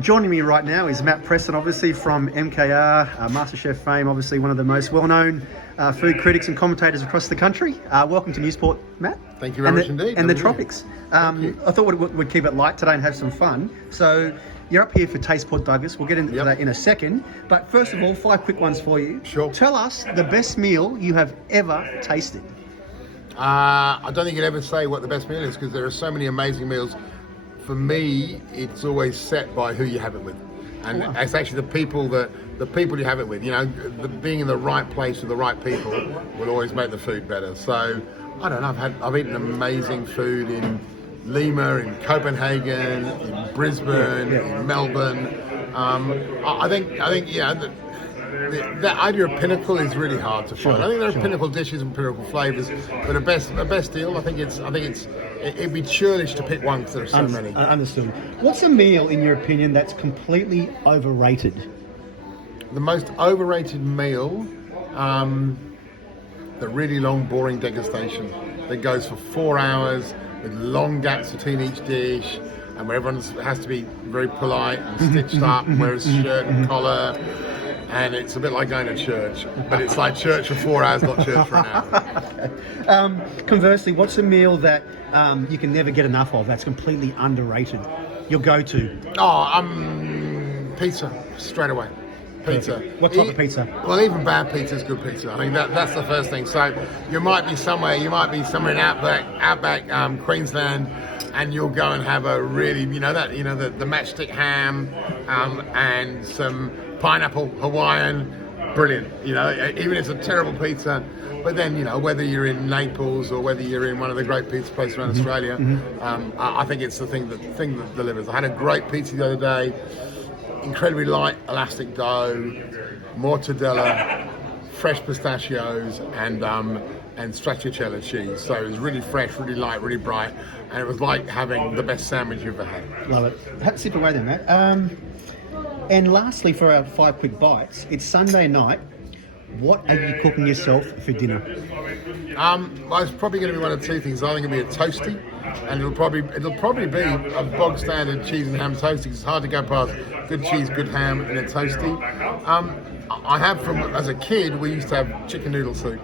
Joining me right now is Matt Preston, obviously from MKR, MasterChef fame, obviously one of the most well-known food critics and commentators across the country. Welcome to Newsport, Matt. Thank you very much indeed. And the Tropics. I thought we'd keep it light today and have some fun. So you're up here for Taste Port Douglas. We'll get into that in a second. But first of all, 5 quick ones for you. Sure. Tell us the best meal you have ever tasted. I don't think you'd ever say what the best meal is because there are so many amazing meals. For me, it's always set by who you have it with, and it's actually the people you have it with. You know, being in the right place with the right people will always make the food better. So I don't know. I've eaten amazing food in Lima, in Copenhagen, in Brisbane, in Melbourne. I think that idea of pinnacle is really hard to find. I think there are pinnacle dishes and pinnacle flavors, but a best deal. I think it'd be churlish to pick one because there are so many. Understood. What's a meal, in your opinion, that's completely overrated? The most overrated meal, the really long, boring degustation that goes for 4 hours with long gaps between each dish, and where everyone has to be very polite and stitched up, wears a shirt and collar. And it's a bit like going to church, but it's like church for 4 hours, not church for an hour. Conversely, what's a meal that you can never get enough of that's completely underrated? Your go-to? Pizza, straight away. Pizza. What type of pizza? Well, even bad pizza is good pizza. I mean, that's the first thing. So you might be somewhere in outback Queensland, and you'll go and have a really, the matchstick ham, and some pineapple Hawaiian, brilliant. Even if it's a terrible pizza, but then whether you're in Naples or whether you're in one of the great pizza places around Australia, I think it's the thing that delivers. I had a great pizza the other day, incredibly light, elastic dough, mortadella, fresh pistachios, and stracciatella cheese. So it was really fresh, really light, really bright, and it was like having the best sandwich you've ever had. Love it. Have a sip away then, Matt. And lastly, for our 5 quick bites, it's Sunday night. What are you cooking yourself for dinner? Well, it's probably going to be one of two things. I think it'll be a toasty, and it'll probably be a bog standard cheese and ham toasty. It's hard to go past good cheese, good ham, and a toasty. I have as a kid, we used to have chicken noodle soup.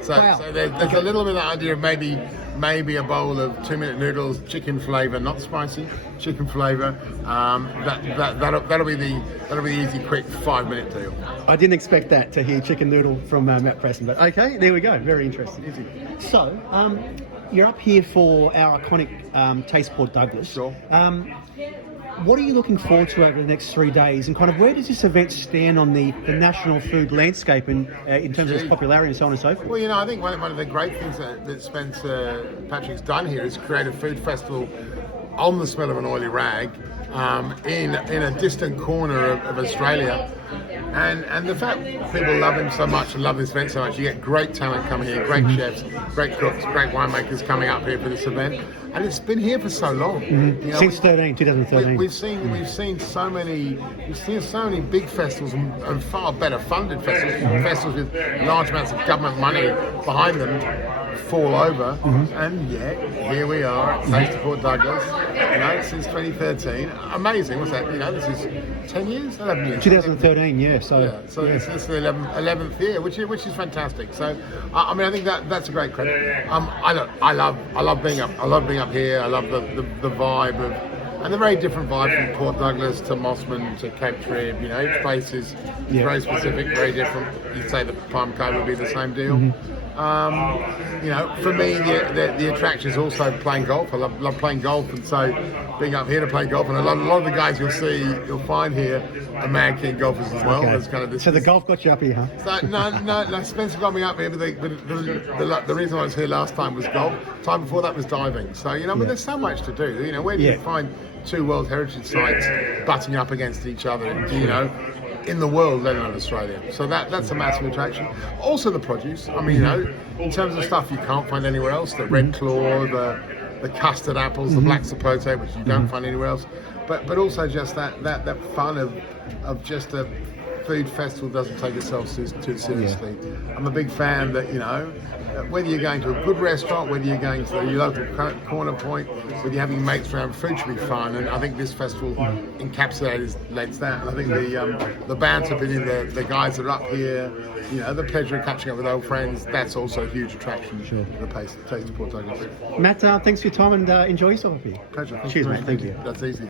So there's a little bit of that idea of maybe a bowl of 2-minute noodles, chicken flavour, not spicy, chicken flavour. That'll be the easy, quick 5-minute deal. I didn't expect that to hear chicken noodle from Matt Preston, but okay, there we go. Very interesting. So, you're up here for our iconic Taste Port Douglas. Sure. What are you looking forward to over the next 3 days, and kind of where does this event stand on the national food landscape in terms of its popularity and so on and so forth? Well, I think one of the great things that Spencer Patrick's done here is create a food festival on the smell of an oily rag in a distant corner of Australia. And the fact people love him so much and love this event so much, you get great talent coming here, great chefs, great cooks, great winemakers coming up here for this event. And it's been here for so long. Since 2013. We've seen so many big festivals and far better funded festivals with large amounts of government money behind them fall over, and yet here we are at Taste Port Douglas, since 2013. Amazing, what's that? This is 10 years, 11 years. 2013, yeah. So it's the 11th year, which is fantastic. So I think that's a great credit. I love being up here. I love the vibe of. And a very different vibe from Port Douglas to Mossman to Cape Trib. Each place is very specific, very different. You'd say the Palm Cove would be the same deal. For me, the attraction is also playing golf. I love playing golf, and so being up here to play golf. And a lot of the guys you'll find here are mad keen golfers as well. Okay. So the golf got you up here, huh? So, no, Spencer got me up here, but the reason I was here last time was golf. Time before that was diving. So, but there's so much to do. Where do you find 2 World Heritage Sites butting up against each other, in the world, let alone Australia? So that's a massive attraction. Also the produce. In terms of stuff you can't find anywhere else, the red claw, the custard apples, the black sapote, which you don't find anywhere else. but also just that fun of just a food festival doesn't take itself too seriously. I'm a big fan that, you know, whether you're going to a good restaurant, whether you're going to your local corner point, whether you're having mates around, food should be fun. And I think this festival encapsulates that. And I think the banter between the guys that are up here, you know, the pleasure of catching up with old friends, that's also a huge attraction to the Taste of Port Douglas. Matt, thanks for your time and enjoy yourself here. Pleasure. Cheers, mate. Thank you. That's easy.